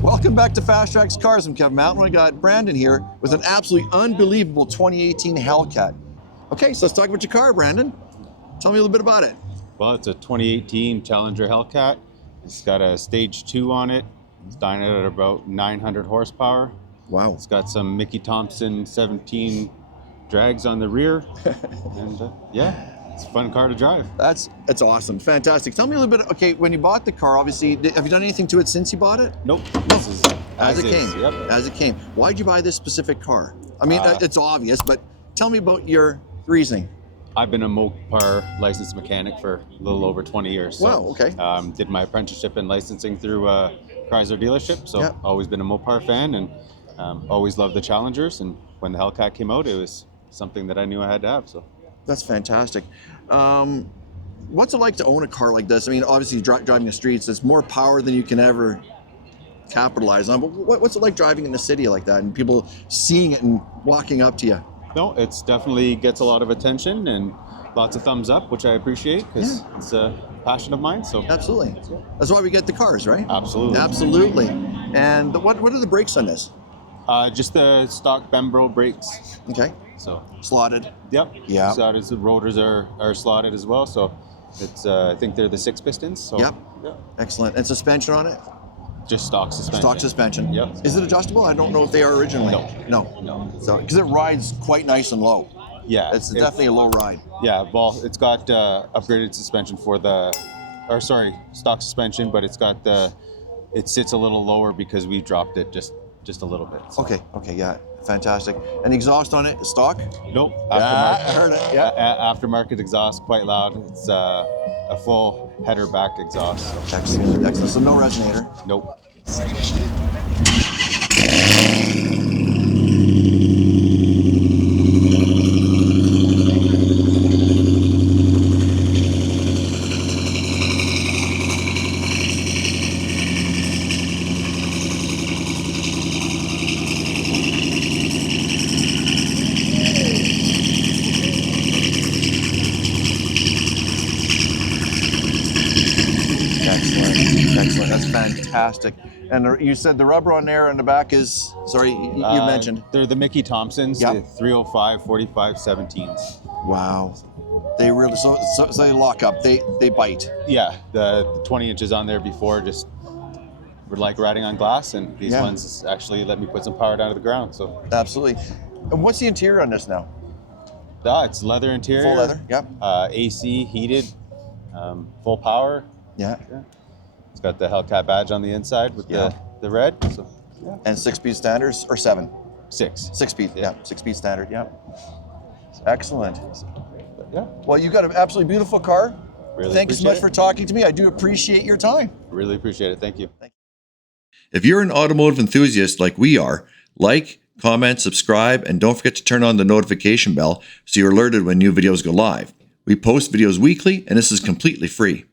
Welcome back to FasTrax Cars. I'm Kevin Matlo. I got Brandon here with an absolutely unbelievable 2018 Hellcat. Okay, so let's talk about your car, Brandon. Tell me a little bit about it. Well, it's a 2018 Challenger Hellcat. It's got a stage 2 on it. It's dying at about 900 horsepower. Wow. It's got some Mickey Thompson 17 drags on the rear. And yeah, it's a fun car to drive. That's awesome. Fantastic. Tell me a little bit, okay, when you bought the car, obviously, have you done anything to it since you bought it? Nope. Nope. This is as it came. Yep. As it came. Why'd you buy this specific car? I mean, it's obvious, but tell me about your reasoning. I've been a Mopar licensed mechanic for a little over 20 years. So, wow, okay. Did my apprenticeship in licensing through Chrysler dealership. So always been a Mopar fan and always loved the Challengers. And when the Hellcat came out, it was something that I knew I had to have. So that's fantastic. What's it like to own a car like this? I mean, obviously driving the streets, it's more power than you can ever capitalize on. But what's it like driving in the city like that and people seeing it and walking up to you? No, it's definitely gets a lot of attention and lots of thumbs up, which I appreciate because it's a passion of mine. So absolutely, that's why we get the cars, right? Absolutely, absolutely. And what are the brakes on this? Just the stock Bembro brakes. Okay. So slotted. Yep. Yeah. Slotted. The rotors are slotted as well. So it's I think they're the 6 pistons. So yep. Excellent. And suspension on it? Just stock suspension. Stock suspension. Yep. Is it adjustable? I don't know if they are originally. No. So because it rides quite nice and low. Yeah. It's definitely a low ride. Yeah. Well, it's got upgraded suspension for stock suspension, but it's got it sits a little lower because we dropped it just a little bit. So. Okay, yeah, fantastic. And exhaust on it, stock? Nope. I heard it, yeah. Aftermarket exhaust, quite loud. It's a full header back exhaust. Excellent. So no resonator? Nope. Excellent. That's fantastic. And you said the rubber on there on the back is, sorry, you mentioned. They're the Mickey Thompsons, the 305 45 17s. Wow. They really, so they lock up, they bite. Yeah, the 20 inches on there before just were like riding on glass, and these ones actually let me put some power down to the ground. So absolutely. And what's the interior on this now? It's leather interior. Full leather, yep. AC, heated, full power. Yeah. It's got the Hellcat badge on the inside with the red. So, And 6-speed standards or 7? 6. 6-speed, 6-speed standard, Excellent. Yeah. Well, you've got an absolutely beautiful car. Really Thank you so much for talking to me. I do appreciate your time. Really appreciate it. Thank you. If you're an automotive enthusiast like we are, like, comment, subscribe, and don't forget to turn on the notification bell so you're alerted when new videos go live. We post videos weekly, and this is completely free.